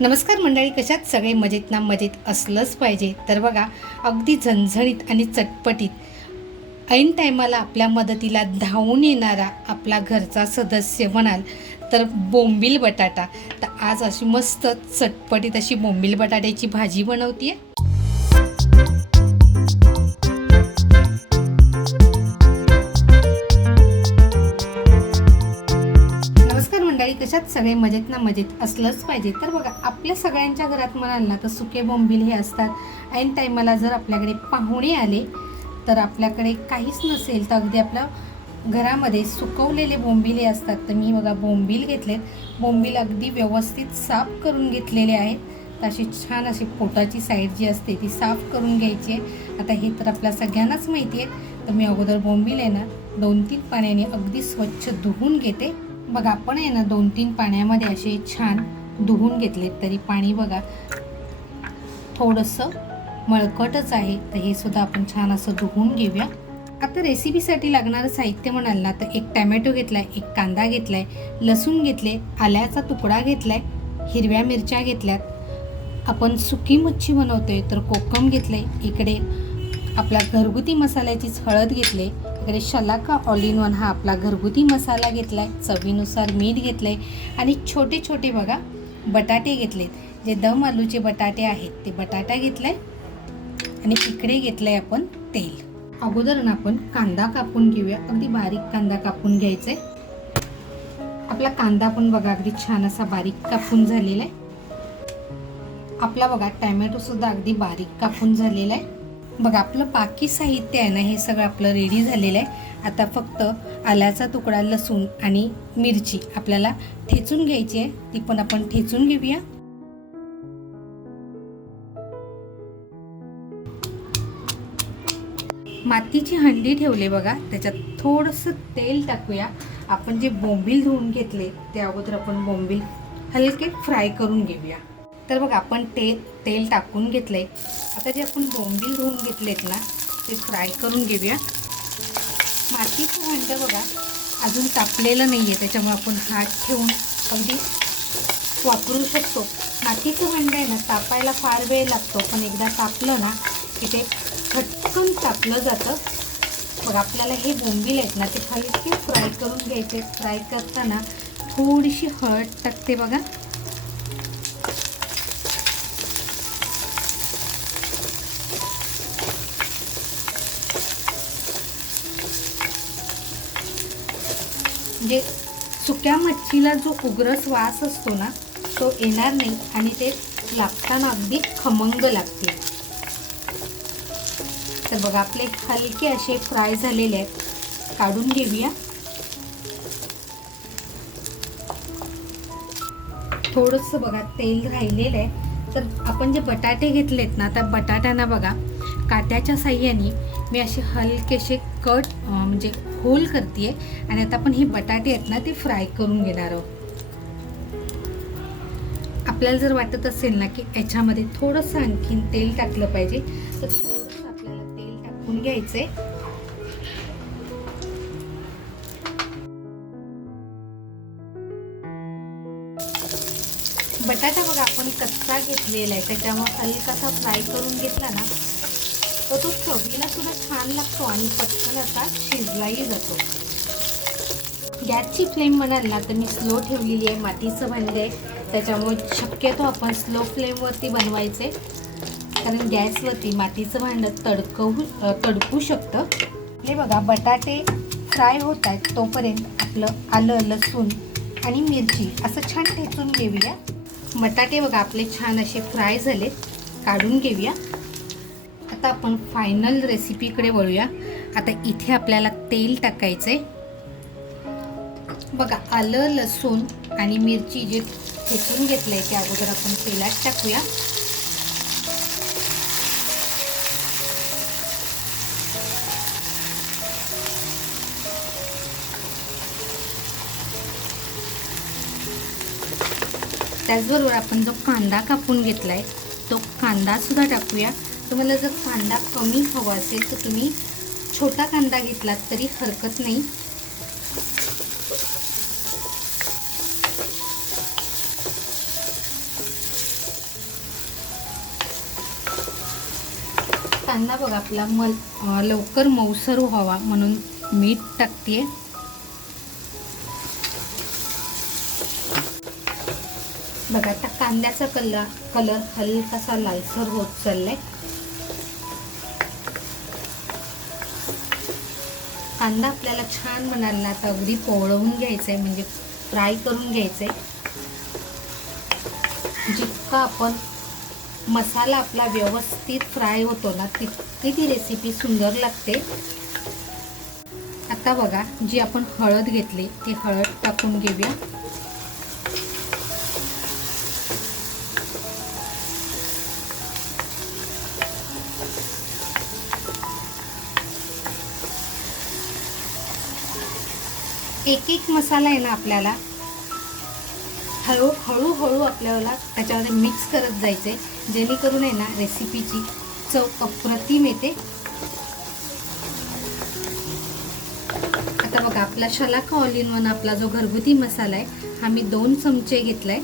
नमस्कार मंडळी, कशात सगळे मजेत ना? मजेत असलंच पाहिजे. तर बघा, अगदी झणझणीत आणि चटपटीत ऐन टायमाला आपल्या मदतीला धावून येणारा आपला घरचा सदस्य म्हणाल तर बोंबील बटाटा. तर आज अशी मस्त चटपटीत अशी बोंबील बटाट्याची भाजी बनवते. नमस्कार मंडळी, कशात सगळे मजेत ना? मजेत असलंच पाहिजे. तर बघा, आपल्या सगळ्यांच्या घरात म्हणाल ना तर सुके बोंबील हे असतात. ऐन टायमाला जर आपल्याकडे पाहुणे आले तर आपल्याकडे काहीच नसेल तर अगदी आपल्या घरामध्ये सुकवलेले बोंबील हे असतात. तर मी बघा बोंबील घेतलेत. बोंबील अगदी व्यवस्थित साफ करून घेतलेले आहेत. तर अशी छान अशी पोटाची साईड जी असते ती साफ करून घ्यायची आहे. आता हे तर आपल्या सगळ्यांनाच माहिती आहे. तर मी अगोदर बोंबील आहे ना 2-3 पाण्याने अगदी स्वच्छ धुवून घेते. बघा, आपण आहे ना 2-3 पाण्यामध्ये असे छान धुवून घेतलेत. तरी पाणी बघा थोडंसं मळकटच आहे. तर हे सुद्धा आपण छान असं धुवून घेऊया. आता रेसिपीसाठी लागणारं साहित्य म्हणाल ना तर एक टॅमॅटो घेतलाय, एक कांदा घेतलाय, लसूण घेतले, आल्याचा तुकडा घेतलाय, हिरव्या मिरच्या घेतल्यात. आपण सुकी मच्छी बनवतोय तर कोकम घेतले. इकडे आपला घरगुती मसाल्याचीच हळद घेतले. इकडे शलाका ऑल इन वन हा आपला घरगुती मसाला घेतलाय. चवीनुसार मीठ घेतलंय आणि छोटे छोटे बघा बटाटे घेतलेत. जे दम आलूचे बटाटे आहेत ते बटाटा घेतलाय. आणि इकडे घेतलंय आपण तेल. अगोदर ना आपण कांदा कापून घेऊया. अगदी बारीक कांदा कापून घ्यायचा आहे. आपला कांदा पण बघा अगदी छान असा बारीक कापून झालेला आहे. आपला बघा टॅमॅटो सुद्धा अगदी बारीक कापून झालेला आहे. बघा, आपलं बाकी साहित्य आहे ना हे सगळं आपलं रेडी झालेलं आहे. आता फक्त आल्याचा तुकडा, लसूण आणि मिरची आपल्याला ठेचून घ्यायची आहे. ती पण आपण ठेचून घेऊया. मातीची हंडी ठेवले बघा, त्याच्यात थोडंसं तेल टाकूया. आपण जे बोंबील धुवून घेतले ते अगोदर आपण बोंबील हलके फ्राय करून घेऊया. तर बघा, आपण तेल टाकून घेतलंय. आता जे आपण बोंबील धुवून घेतलेत ना ते फ्राय करून घेऊया. मातीचं भांडं बघा अजून तापलेलं नाही आहे, त्याच्यामुळे आपण हात ठेवून अगदी वापरू शकतो. मातीचं भांडं आहे ना तापायला फार वेळ लागतो, पण एकदा तापलं ना की ते पटकन तापलं जातं. मग आपल्याला हे बोंबील आहेत ना ते हलके फ्राय करून घ्यायचे. फ्राय करताना थोडीशी हळद टाकते बघा. म्हणजे सुक्या मच्छीला जो उग्रस वास असतो ना तो येणार नाही आणि ते लागताना अगदी खमंग लागते. तर बघा, आपले हलके असे फ्राय झालेले आहेत. काढून घेऊया. थोडंसं बघा तेल राहिलेलं आहे. तर आपण जे बटाटे घेतलेत ना त्या बटाट्यांना बघा काट्याच्या साह्याने मी असे हलकेसे कट म्हणजे होल करते. आणि आता आपण हे बटाटे आहेत ना ते फ्राय करून घेणार आहोत. आपल्याला जर वाटत असेल ना की याच्यामध्ये थोडंसं आणखीन तेल टाकलं पाहिजे तर थोडंसं आपल्याला तेल टाकून घ्यायचंय. बटाटा बघा आपण कच्चा घेतलेला आहे, त्याच्यामुळे हलकासा फ्राय करून घेतला ना तर तो चवीला सुद्धा छान लागतो आणि पटकन असा शिजलाही जातो. गॅसची फ्लेम म्हणाल ना तर मी स्लो ठेवलेली आहे. मातीचं भांडं आहे त्याच्यामुळे शक्यतो आपण स्लो फ्लेमवरती बनवायचे, कारण गॅसवरती मातीचं भांडं तडकू शकतं. हे बघा बटाटे फ्राय होत आहेत तोपर्यंत आपलं आलं, लसूण आणि मिरची असं छान ठेचून घेऊया. बटाटे बघा आपले छान असे फ्राय झालेत. काढून घेऊया. आता आपण फायनल रेसिपीकडे वळूया. आता इथे आपल्याला तेल टाकायचंय. बघा, आलं, लसूण आणि मिरची जे ठेचून घेतलंय ते अगोदर आपण तेलात टाकूया. त्याचबरोबर आपण जो कांदा कापून घेतलाय तो कांदा सुद्धा टाकूया. तुम्हाला जर कांदा कमी हवा असेल तर तुम्ही छोटा कांदा घेतलात तरी हरकत नाही. कांदा बघा आपला लवकर मऊसर व्हावा म्हणून मीठ टाकते. बघा आता कांद्याचा कलर हलकासा लालसर होत चाललाय. कांदा आपल्याला छान म्हणाला तर अगदी पोळवून घ्यायचंय, म्हणजे फ्राय करून घ्यायचंय. जितका आपण मसाला आपला व्यवस्थित फ्राय होतो ना तितकी ती रेसिपी सुंदर लागते. आता बघा जी आपण हळद घेतली ती हळद टाकून घेऊया. एक एक मसाला आहे ना आपल्याला हळूहळू आपल्याला त्याच्यामध्ये मिक्स करत जायचे, जेणेकरून आहे ना रेसिपीची चव अप्रतिम येते. आता बघा आपला शलाका ऑल इन वन आपला जो घरगुती मसाला आहे हा मी 2 चमचे घेतलाय.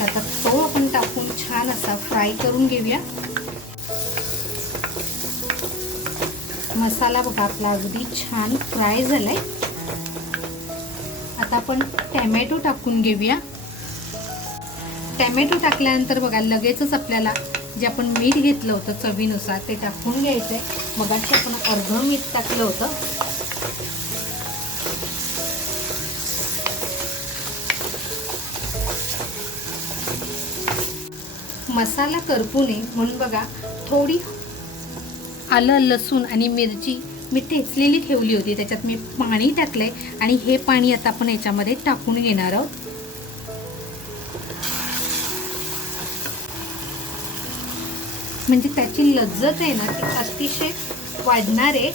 आता तो आपण टाकून छान असा फ्राय करून घेऊया. मसाला बघा आपला अगदी छान फ्राय झालाय. आता आपण टॅमॅटो टाकून घेऊया. टॅमॅटो टाकल्यानंतर बघा लगेचच आपल्याला जे आपण मीठ घेतलं होतं चवीनुसार ते टाकून घ्यायचंय. मगाशी आपण अर्धं मीठ टाकलं होतं. मसाला करपू नये म्हणून बघा थोडी आलं लसूण आणि मिरची मी ठेचलेली ठेवली होती, त्याच्यात मी पाणी टाकलंय आणि हे पाणी आता आपण याच्यामध्ये टाकून घेणार आहोत. म्हणजे त्याची लज्जत आहे ना ती अतिशय वाढणार आहे.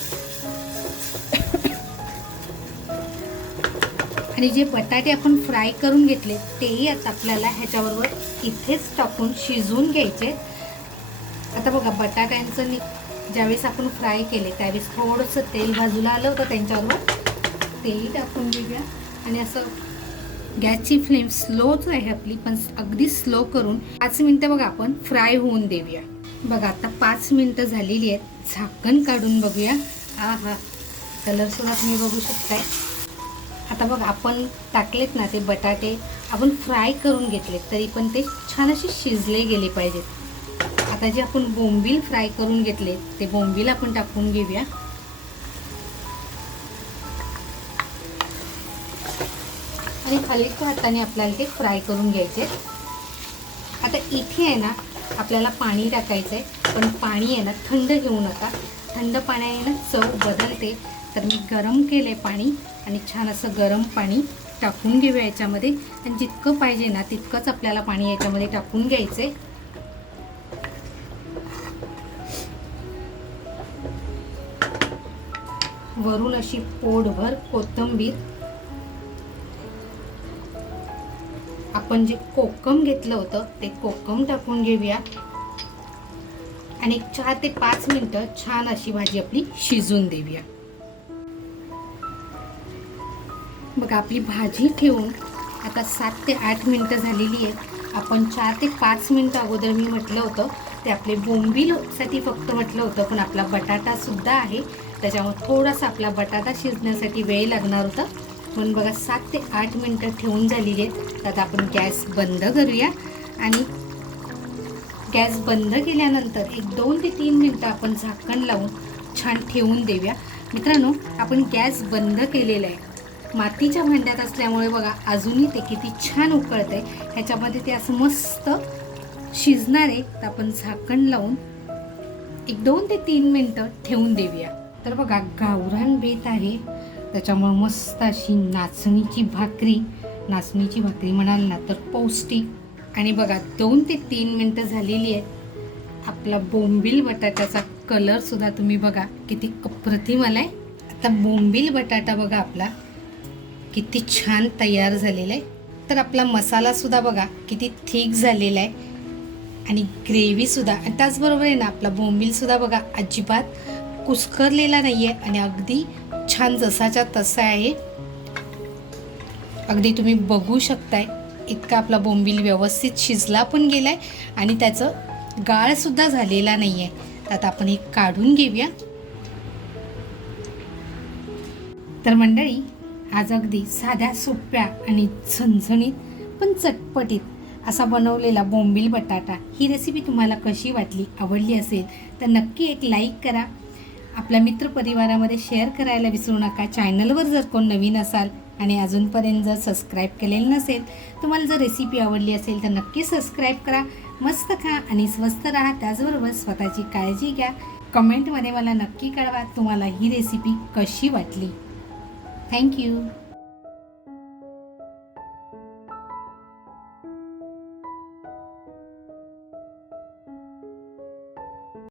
आणि जे बटाटे आपण फ्राय करून घेतले तेही आता आपल्याला ह्याच्याबरोबर इथेच टाकून शिजवून घ्यायचे. आता बघा बटाट्यांचं ज्यावेळेस आपण फ्राय केले त्यावेळेस थोडंसं तेल बाजूला आलं होतं, त्यांच्याबरोबर तेही टाकून घेऊया. आणि असं गॅसची फ्लेम स्लोच आहे आपली, पण अगदी स्लो करून 5 मिनटं बघा आपण फ्राय होऊन देऊया. बघा आता 5 मिनटं झालेली आहेत. झाकण काढून बघूया. हा कलरसुद्धा तुम्ही बघू शकताय. आता बघा आपण टाकलेत ना ते बटाटे आपण फ्राय करून घेतलेत तरी पण ते छान असे शिजले गेले पाहिजेत. आता जे आपण बोंबील फ्राय करून घेतले ते बोंबील आपण टाकून घेऊया. आणि हलक्या हाताने आपल्याला ते फ्राय करून घ्यायचे. आता इथे आहे ना आपल्याला पाणी टाकायचं आहे, पण पाणी आहे ना थंड घेऊ नका. थंड पाण्याने ना चव बदलते. तर मी गरम केले पाणी आणि छान असं गरम पाणी टाकून घेऊया याच्यामध्ये. आणि जितकं पाहिजे ना तितकंच आपल्याला पाणी याच्यामध्ये टाकून घ्यायचे. वरून अशी पोटभर कोथिंबीर. आपण जे कोकम घेतलं होतं ते कोकम टाकून घेऊया. आणि 4 ते 5 मिनिटं छान अशी भाजी आपली शिजून देऊया. बघा आपली भाजी ठेवून आता 7 ते 8 मिनिटं झालेली आहेत. आपण 4 ते 5 मिनिटं अगोदर मी म्हटलं होतं ते आपले बोंबीलसाठी फक्त म्हटलं होतं, पण आपला बटाटा सुद्धा आहे त्याच्यामुळे थोडासा आपला बटाटा शिजण्यासाठी वेळ लागणार होता. म्हणून बघा 7 ते 8 मिनिटं ठेवून झालेली आहेत. आता आपण गॅस बंद करूया. आणि गॅस बंद केल्यानंतर एक 2 ते 3 मिनिटं आपण झाकण लावून छान ठेवून देऊया. मित्रांनो आपण गॅस बंद केलेला आहे. मातीच्या भांड्यात असल्यामुळे बघा अजूनही ते किती छान उकळत आहे. ह्याच्यामध्ये ते असं मस्त शिजणार आहे. तर आपण झाकण लावून एक 2 ते 3 मिनिटं ठेवून देऊया. तर बघा गावरान बेत आहे त्याच्यामुळे मस्त अशी नाचणीची भाकरी म्हणाल ना तर पौष्टिक. आणि बघा 2 ते 3 मिनिटं झालेली आहेत. आपला बोंबील बटाट्याचा कलर सुद्धा तुम्ही बघा किती अप्रतिम आलाय. आता बोंबील बटाटा बघा आपला किती छान तयार झालेला आहे. तर आपला मसाला सुद्धा बघा किती थिक झालेला आहे आणि ग्रेव्ही सुद्धा. आणि त्याचबरोबर आहे ना आपला बोंबील सुद्धा बघा अजिबात कुस्करलेला नाहीये आणि अगदी छान जसाच्या तसा आहे. अगदी तुम्ही बघू शकताय इतका आपला बोंबील व्यवस्थित शिजला पण गेलाय आणि त्याचं गाळसुद्धा झालेला नाही आहे. तर आता आपण एक काढून घेऊया. तर मंडळी, आज अगदी साध्या सोप्या आणि झणझणीत पण चटपटीत असा बनवलेला बोंबील बटाटा ही रेसिपी तुम्हाला कशी वाटली, आवडली असेल तर नक्की एक लाईक करा. आपल्या मित्रपरिवारामध्ये शेअर करायला विसरू नका. चॅनलवर जर कोण नवीन असाल आणि अजूनपर्यंत जर सबस्क्राईब केलेलं नसेल, तुम्हाला जर रेसिपी आवडली असेल तर नक्की सबस्क्राईब करा. मस्त खा आणि स्वस्त राहा. त्याचबरोबर स्वतःची काळजी घ्या. कमेंटमध्ये मला नक्की कळवा तुम्हाला ही रेसिपी कशी वाटली. थँक्यू.